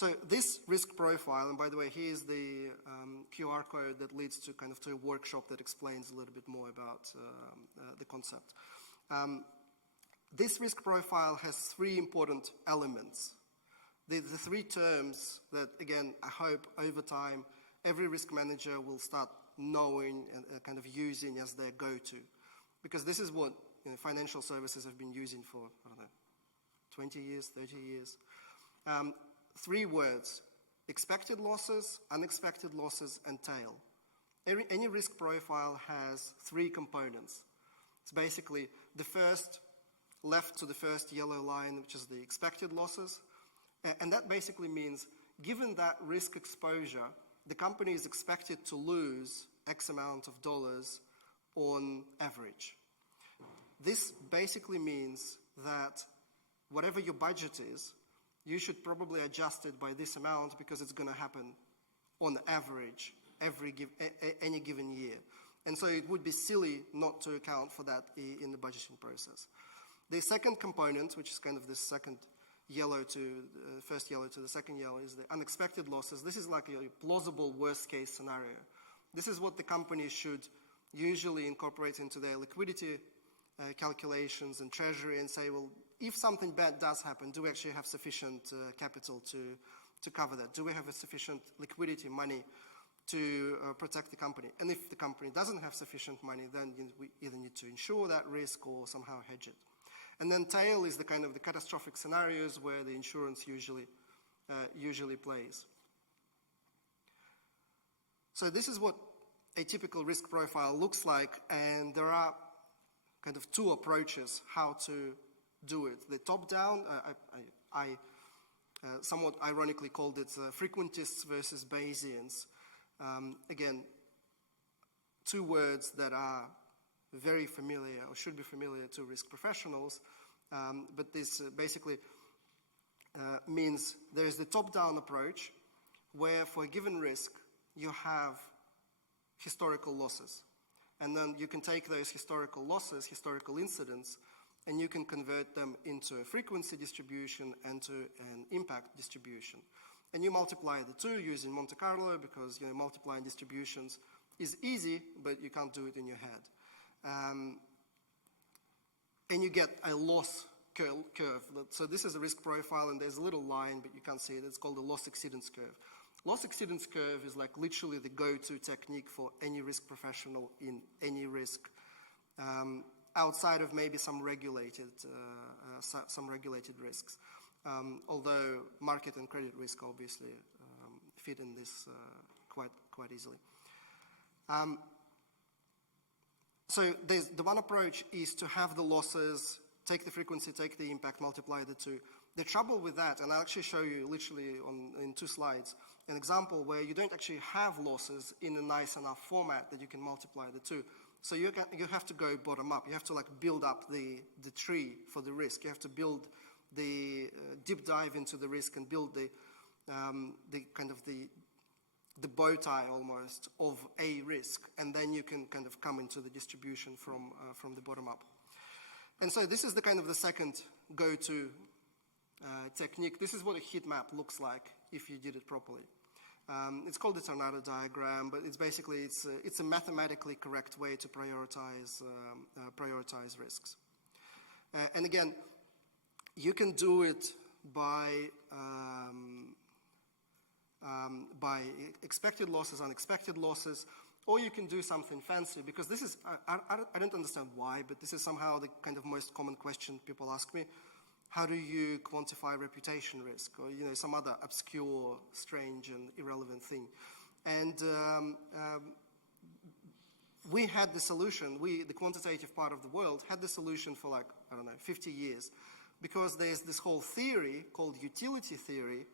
So this risk profile, and by the way, here's the QR code that leads to to a workshop that explains a little bit more about the concept. This risk profile has three important elements. The three terms that, again, I hope over time every risk manager will start knowing and using as their go-to. Because this is what financial services have been using for, 20 years, 30 years. Three words: expected losses, unexpected losses, and tail. Any risk profile has three components. It's basically the first, left to the first yellow line, which is the expected losses. And that basically means, given that risk exposure, the company is expected to lose X amount of dollars on average. This basically means that whatever your budget is, you should probably adjust it by this amount because it's going to happen on average any given year. And so it would be silly not to account for that in the budgeting process. The second component, which is this second yellow to first yellow to the second yellow, is the unexpected losses. This is like a plausible worst case scenario. This is what the company should usually incorporate into their liquidity calculations and treasury and say, well, if something bad does happen, do we actually have sufficient capital to cover that? Do we have a sufficient liquidity money to protect the company? And if the company doesn't have sufficient money, then we either need to insure that risk or somehow hedge it. And then tail is the the catastrophic scenarios where the insurance usually plays. So this is what a typical risk profile looks like, and there are two approaches how to do it. The top-down, I somewhat ironically called it frequentists versus Bayesians. Again, two words that are very familiar or should be familiar to risk professionals, but this basically means there is the top-down approach where for a given risk you have historical losses. And then you can take those historical losses, historical incidents, and you can convert them into a frequency distribution and to an impact distribution. And you multiply the two using Monte Carlo because multiplying distributions is easy, but you can't do it in your head. And you get a loss curve. So this is a risk profile, and there's a little line, but you can't see it. It's called the loss exceedance curve. Loss exceedance curve is like literally the go-to technique for any risk professional in any risk, outside of maybe some regulated risks. Although market and credit risk obviously fit in this quite easily. So the one approach is to have the losses, take the frequency, take the impact, multiply the two. The trouble with that, and I'll actually show you literally in 2 slides, an example where you don't actually have losses in a nice enough format that you can multiply the two. So you have to go bottom up. You have to build up the tree for the risk. You have to build the deep dive into the risk and build the bow tie almost of a risk, and then you can come into the distribution from the bottom up. And so this is the second go-to technique. This is what a heat map looks like if you did it properly. It's called the tornado diagram, but it's basically it's a mathematically correct way to prioritize risks. And again, you can do it by expected losses, unexpected losses, or you can do something fancy, because this is, I don't understand why, but this is somehow the most common question people ask me. How do you quantify reputation risk, or some other obscure, strange, and irrelevant thing? And we had the solution. The quantitative part of the world, had the solution for 50 years, because there's this whole theory called utility theory,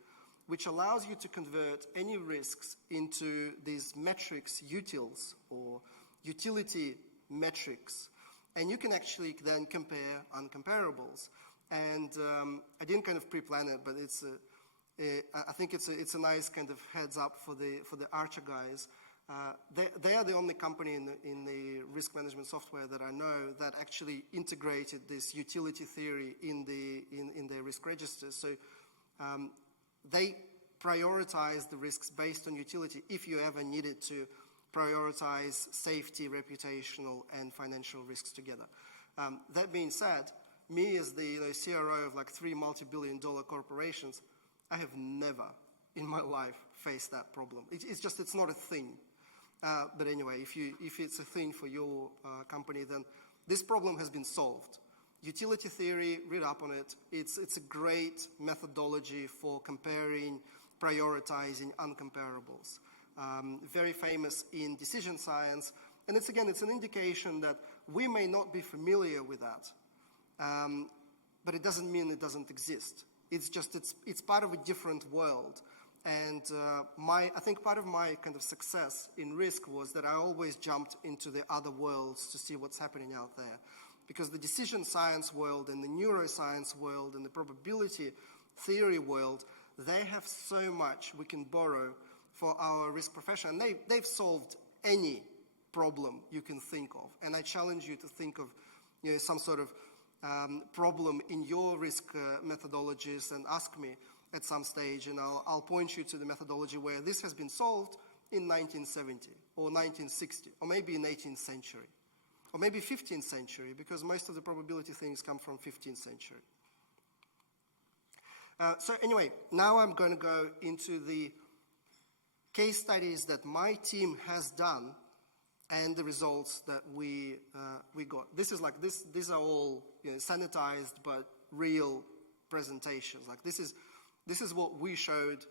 which allows you to convert any risks into these metrics, utils, or utility metrics, and you can actually then compare uncomparables. And I didn't pre-plan it, but I think it's a nice heads up for the Archer guys. They are the only company in the risk management software that I know that actually integrated this utility theory in their risk registers. So they prioritize the risks based on utility if you ever needed to prioritize safety, reputational, and financial risks together. That being said, me as the CRO of like 3 multi-billion-dollar corporations, I have never in my life faced that problem. It's not a thing. But anyway, if it's a thing for your company, then this problem has been solved. Utility theory, read up on it. It's a great methodology for comparing, prioritizing uncomparables. Very famous in decision science. And it's an indication that we may not be familiar with that. But it doesn't mean it doesn't exist. It's part of a different world. And I think part of my kind of success in risk was that I always jumped into the other worlds to see what's happening out there. Because the decision science world and the neuroscience world and the probability theory world, they have so much we can borrow for our risk profession. And they've solved any problem you can think of. And I challenge you to think of some sort of problem in your risk methodologies and ask me at some stage, and I'll point you to the methodology where this has been solved in 1970 or 1960 or maybe in 18th century or maybe 15th century, because most of the probability things come from 15th century. So anyway, now I'm going to go into the case studies that my team has done and the results that we got. These are all sanitized but real presentations. Like this is what we showed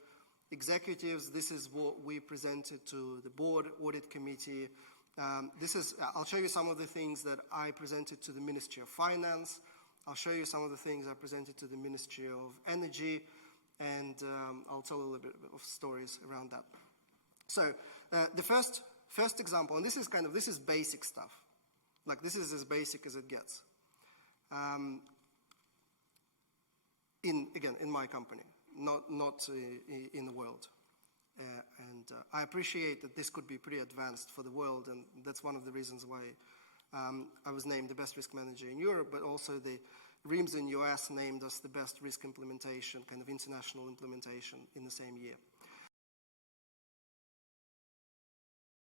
executives. This is what we presented to the board audit committee. I'll show you some of the things that I presented to the Ministry of Finance. I'll show you some of the things I presented to the Ministry of Energy, and I'll tell a little bit of stories around that. So the first example, and this is basic stuff. Like this is as basic as it gets. In my company, not in the world. And I appreciate that this could be pretty advanced for the world, and that's one of the reasons why I was named the best risk manager in Europe, but also the RIMS in US named us the best risk implementation, kind of international implementation in the same year.